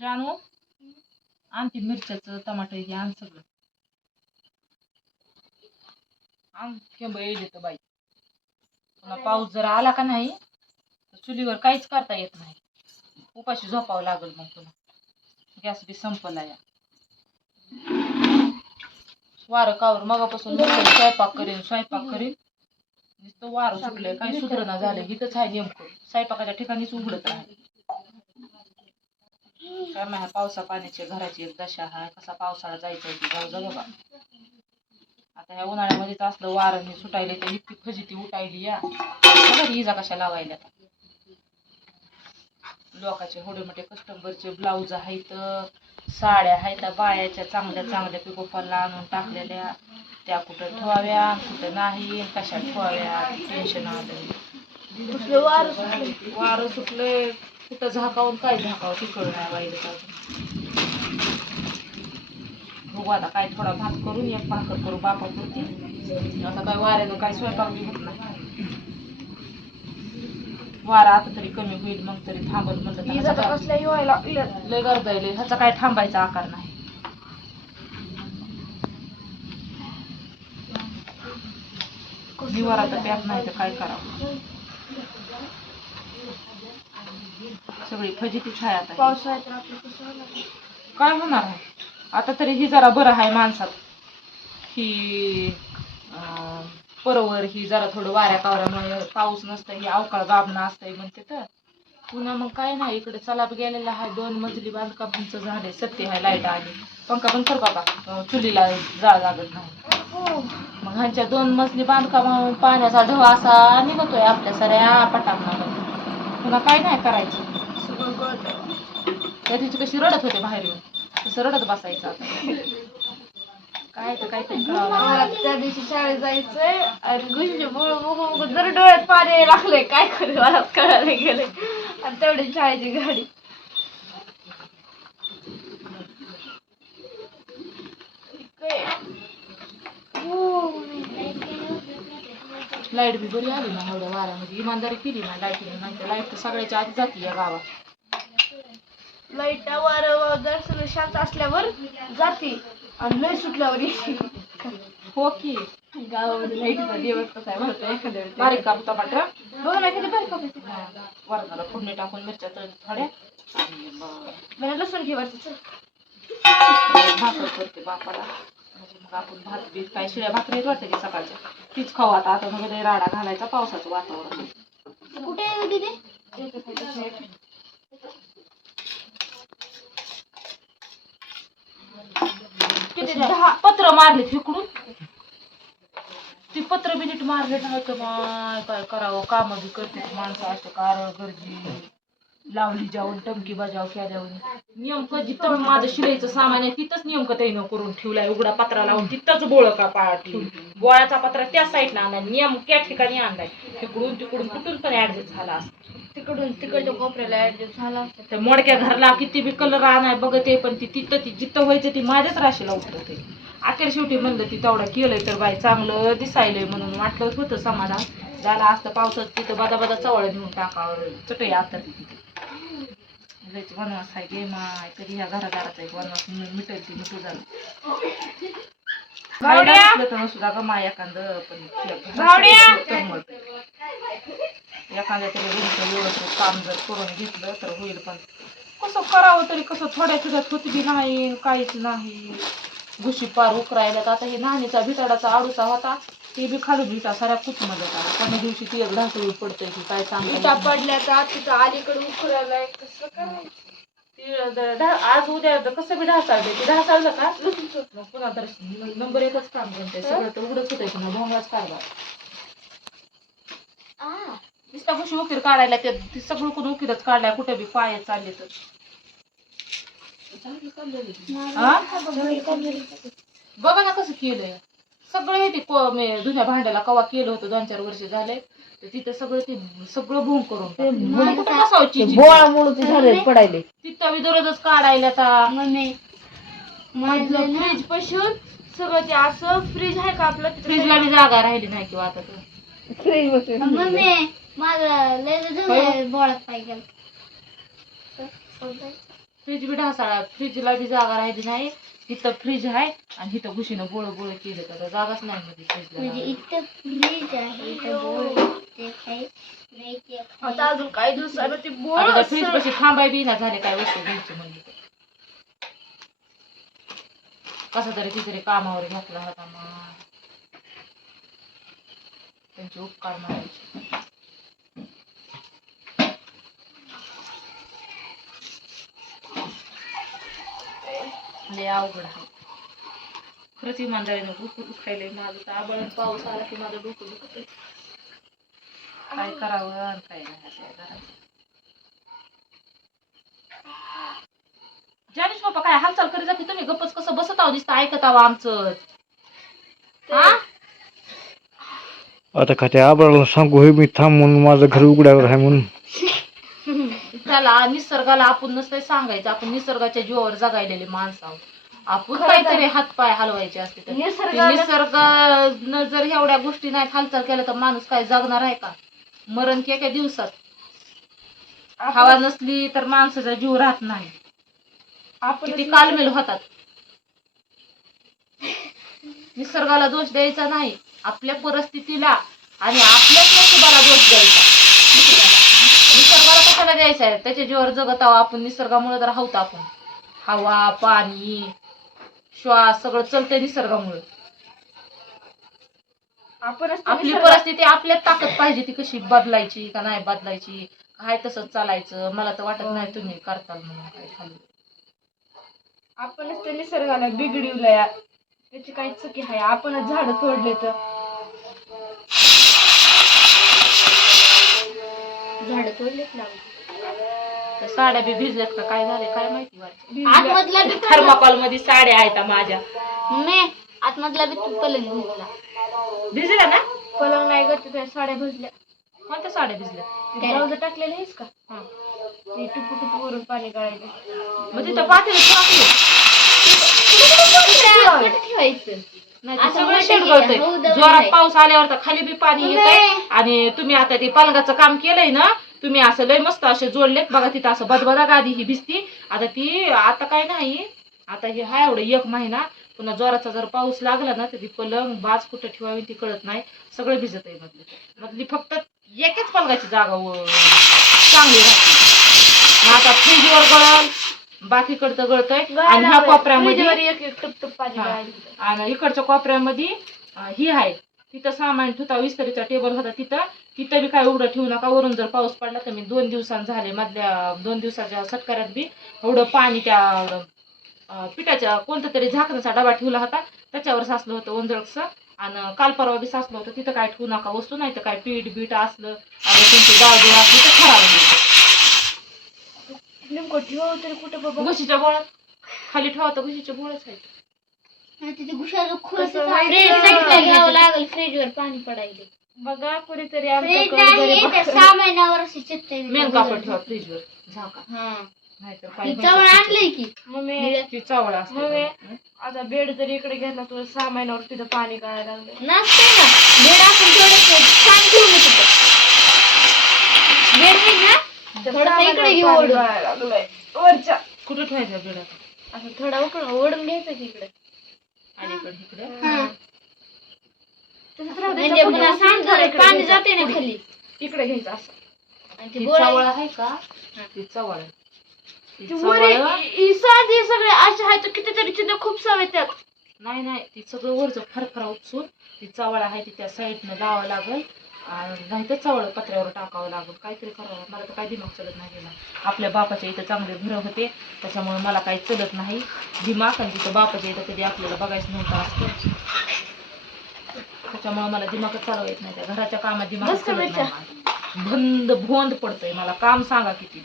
जानू आणते मिरच्याचं टमाटर हे आण सगळं आण थेंब येईल तर बाई. पुन्हा पाऊस जर आला का नाही तर चुलीवर काहीच करता येत नाही. उपाशी झोपावं लागल मग तुला. गॅस बी संपला या. वारं कावर मगापासून स्वयंपाक करीन नुसतं वारं सुटलंय. काही सुधारणा झालंय. इथंच आहे नेमकं स्वयंपाकाच्या ठिकाणीच उघडत राहील. काय माहिती पावसा पाण्याची घराची एक दशा आहे. कसा पावसाळा जायचा की जाऊ जा बाबा. आता ह्या उन्हाळ्यामध्येच असलं वारं सुटायले तर इतकी फजिती उठायली या इजा कशा लावायला. लोकांचे मोठे मोठे कस्टमरचे ब्लाऊज आहेत, साड्या आहेत बायाच्या चांगल्या चांगल्या पिकोफॉलला आणून टाकलेल्या. त्या कुठं ठेवाव्या कुठं नाही कशा ठेवाव्या टेन्शन आलं. वारं सुटलंय कुठं झाकावून काय झाकावं ती कळ नाही बाईला. बघू आता काय थोडा भात करून एक भाकर करू बापापुरती. आता काय वाऱ्यानं काय स्वयंपाक बी होत नाही. वारा आता तरी कमी होईल मग तरी थांबल म्हणलं लय गरजायले ह्याचा काय थांबायचा आकार नाही. निवारा तर प्यात नाही तर काय करावं. सगळी फजितीच आहे आता. पावसाळ्यात काय होणार आहे आता तरी ही जरा बरं आहे माणसात. ही परवर ही जरा थोडं वाऱ्या कावऱ्यामुळे पाऊस नसतं ही अवकाळ गाबणं असतंय म्हणते तर. पुन्हा मग काय नाही इकडे चलाप गेलेला आहे. 2 मजली बांधकामांचं झालंय. सत्य आहे लाईट आली. पंखा बंद कर बाबा चुलीला जाळ लागत नाही. मग ह्यांच्या 2 मजली बांधकाम पाण्याचा ढव असा निघतोय आपल्या साऱ्या पटांगणामध्ये. पुन्हा काय नाही करायचं. त्या दिवशी कशी रडत होते बाहेर येऊन तसं रडत बसायचं आता. काय तर काहीतरी करावं. त्या दिवशी शाळेत जायचंय आणि गुंज बघून जर डोळ्यात पाणी लागलंय काय करू मला कळायला गेले. आणि तेवढी शाळेची गाडी लाईट बी बरी आली ना एवढ्या वाऱ्यामध्ये. इमानदारी केली ना लाईटीने नाही तर लाईट तर सगळ्याच्या आधी जाते या गावात. लाईट वारं जर सगळं शांत असल्यावर जाते आणि लय सुटल्यावर येते. हो की गावामध्ये लाईटीचा दिवस कसा आहे म्हणतो एखाद्या बारीक काप टमाटर बघ ना किती बारीक काप वरणाला फोडणी टाकून मिरच्या थोड्या आणि लसूण ठेवायचं. भाकर करते बापाला मग आपण भात बीत काय शिळ्या भाकरी वाटते की सकाळच्या तीच खाऊ आता. आता मग राडा घालायचा पावसाचं वातावरण. कुठे आहे दीदी किती पत्र मारले तिकडून. ती पत्र बी नीट मारले नाही तर मग काय करावं. काम बी करते माणसं असते कार गरजी लावली जाऊन टमकी बजाव केल्यावर नेमकं जिथं माझं शिलाईचं सामान आहे तिथंच नेमकं त्यानं करून ठेवलाय. उघडा पत्रा लावून तिथंच बोळ का पाळा ठेवून बोळाचा पत्रा त्या साईडला आणलाय नेमक्या ठिकाणी आणलाय. तिकडून तिकडून कुठून पण ऍडजस्ट झाला असत. तिकडून तिकडच्या कोपऱ्याला ऍडजस्ट झाला असतं. त्या मोडक्या घरला किती बी कलर आणाय बघते पण ती तिथं ती जिथं व्हायचं ती माझ्याच राशीला उतरते. अखेर शेवटी म्हणलं ती तेवढं केलंय तर बाई चांगलं दिसायलंय म्हणून वाटलं होतं समाधान झालं असतं. पावसात तिथं बदा बदा चवळ नेऊन टाकावर चटई आता तिथे जायचं वनवास आहे गे माय. कधी ह्या घरादाराचा एक वनवास मिटेल ती मिटू झालं सुद्धा ग माय एखादं पण एखाद्या तरी रूमचं व्यवस्थित काम जर करून घेतलं तर होईल. पण कसं करावं तरी कसं थोड्या थोड्यात होत बी नाही काहीच नाही. घुशी पार उकरायला आता हे नाणीचा भिताडाचा आडूचा होता ते बी खाली भिटा साऱ्या खूप मदत आला. पण दिवशी ती एक ढासळी पडतंय की काय सांगता पडल्या तर तिथं अलीकडे उकरायला कसं करायचं. आज उद्या कसं बी ढासाळते ती ढासाळलं का पुन्हा तर नंबर 1च काम करते. सगळं तर उघडच होतंय पुन्हा भोंगाच कारभार. नुसता घुशी उकीर काढायला ते सगळं कोण उकीरच काढलाय कुठे बी पाय चालले तर. बघा ना कसं केलंय सगळं. हे ते जुन्या भांड्याला कवा केलं होतं 2-4 वर्ष झाले तर तिथं सगळं ते सगळं भोंग करून पडायले तिथं बी दररोजच काढायला. फ्रीज पासून सगळं ते असं फ्रीज आहे का आपलं फ्रीजला बी जागा राहिली नाही किंवा आता फ्रीज माझं बोळात पाहिजे फ्रीज बी ढासाळा, फ्रीजला बी जागा राहिली नाही. इथं फ्रीज आहे आणि इथं घुशीनं बोळ बोळ केलं तर जागाच नाही मध्ये फ्रीजला. म्हणजे इथं फ्रीज आहे, इथं बोल ते खाय नाही ते खाय. आता अजून काही दिवसानं ते बोळ आता फ्रीज कशी थांबाय बी ना झाले काय वस्तू घ्यायची म्हणजे कसा तरी तिथे कामावर घातला होता मग त्यांचे उपकार मानायचे. लय अवघड आहे खरंच. इमानदारीनं डोकं दुखायलंय माझं तर. आबळ पाऊस आला की माझं डोकं दुखतंय. काय करावं आणि काय नाही ते करायचं. जानीश बाप्पा काय हालचाल करी जाते तुम्ही गप्पच कसं बसत आहो दिसतं ऐकत आहो आमचं. हा आता का त्या आबाला सांगू होय मी थांब म्हणून माझं घर उघड्यावर आहे म्हणून. त्याला निसर्गाला आपण नसतंय सांगायचं. आपण निसर्गाच्या जीवावर जगायलेले माणसं आहोत. आपण काहीतरी हातपाय हलवायचे असते तर निसर्गानं जर एवढ्या गोष्टी नाही हालचाल केल्या तर माणूस काय जगणार आहे का? मरण की एका दिवसात. हवा नसली तर माणसाचा जीव राहत नाही. किती कालमेल होतात. निसर्गाला दोष द्यायचा नाही, आपल्या परिस्थितीला आणि आपल्याच नशिबाला दोष द्यायचा. निसर्गाला कशाला द्यायचा आहे? त्याच्या जीवावर जगत आहोत आपण. निसर्गामुळे तर आहोत आपण. हवा पाणी श्वास सगळं चलतंय निसर्गामुळे. आपली परिस्थिती आपल्यात ताकद पाहिजे ती कशी बदलायची का नाही बदलायची, काय तसंच चालायचं. मला तर वाटत नाही तुम्ही करताल म्हणून काय खाली. आपणच त्या निसर्गाला बिघडवलंय. त्याची काही चुकी आहे. आपणच झाडं तोडले तर झाडं तोडलेत ना. त्या साड्या बी भिजल्यात का काय झाले काय माहिती वाटतं. आतमधला बी थर्माकॉल मध्ये साड्या आहेत माझ्या. मी आतमधला बी तू पलंग भिजला. भिजल्या ना? पलंग नाही गं त्या साड्या भिजल्या. कोणत्या साड्या भिजल्या? ब्लाउज टाकलेले आहेस का? हा. ते टुपू टुपू वरून पाणी गळायले. मग तिथं पातेलं टाकलं कुठं ठेवायचं? नाही ते आता सगळं मोठं शिरगळतंय. हे, हौद जोरात आहे. पाऊस आल्यावर तर खाली बी पाणी येतंय. आणि तुम्ही आता ते पलंगाचं काम केलंय ना, तुम्ही असं लय मस्त असे जोडलेत बघा. तिथं असं बदबदा गादी ही भिजती. आता ती आता काय नाही, आता हे हाय एवढं 1 महिना. पुन्हा जोराचा जर पाऊस लागला ना तर ती पलंग बाज कुठं ठेवावी ती कळत नाही. सगळं भिजत आहे मधली फक्त एकच पलंगाची जागा चांगली राहते. मग आता फ्रीजवर गळल बाकीकडं तर गळतंय. आणि ह्या कोपऱ्यामध्ये एक एक टप टप पाणी गळायले. आणि इकडच्या कोपऱ्यामध्ये ही आहे तिथं सामान ठेवता विस्तरीचा टेबल होता तिथं बी काय उघडं ठेवू नका. वरून जर पाऊस पडला तर मी 2 दिवसांत झाले मधल्या 2 दिवसाच्या सत्कारात बी एवढं पाणी त्या पिठाच्या कोणतं तरी झाकण्याचा डबा ठेवला होता त्याच्यावर साचलं होतं ओंजळचं. आणि काल परवा बी साचलं होतं. तिथं काय ठेवू नका वस्तू, नाही तर काय पीठ बीठ असलं आणि तुमची डाळ बिळ असली तर खराब होईल. नेमकं ठेवावं तरी कुठं बाबा? घुशीच्या बोळात खाली ठेवा तर घुशीच्या बोळच आहे. तिथे घुशाचं कसं माहिती? फ्रीज घ्यावं लागेल. फ्रीजवर पाणी पडायले. बघा कुणीतरी फ्रीज आमच्याकडे नाही गरीब त्या 6 महिन्यावर अशी चित्ते. मेन कापड ठेवा फ्रीजवर झाका. हा नाहीतर ती चवळ आणलंय की मम्मी ती चावळ मम्मी असते. आता बेड जरी इकडे घेतला तुला 6 महिन्यावर तिथं पाणी गळायला लागलं. नसते ना बेड आपण थोडं छान ठेवलं तिथं. बेड नाही ना थोडंसं इकडे घेऊ ओढून. लागलंय वरच्या. कुठं ठेवायचं बिडात? असं थोडा उकडून ओढून घ्यायचं तिकडे. अलीकडे इकडे हा तसंच राहू दे. म्हणजे पुन्हा सांडलं पाणी जाते ना खाली. इकडे घ्यायचं असं. आणि ते ती गोळा चवळ आहे का? ती चवळ आहे. ती ती वरी चवळ ही साधी सगळे असे आहेत तर कितीतरी चिन्ह खूप सवय त्यात. नाही ती सगळं वरचं फरफरा उपसून ती चवळ आहे ती त्या साईडनं लावावं लागल. नाही तर चवळ पत्र्यावर टाकावं लागल. काहीतरी करावं. मला तर काही दिमाग चलत नाही गेला. आपल्या बापाच्या इथं चांगले घर होते त्याच्यामुळे मला काही चलत नाही दिमाग. आणि तिथं बापाच्या इथं कधी आपल्याला बघायचं नव्हतं असतं त्याच्यामुळे मला दिमागच चालवा येत नाही. त्या घराच्या कामात दिमाग चलत नाही. भोंद पडतंय मला. काम सांगा किती.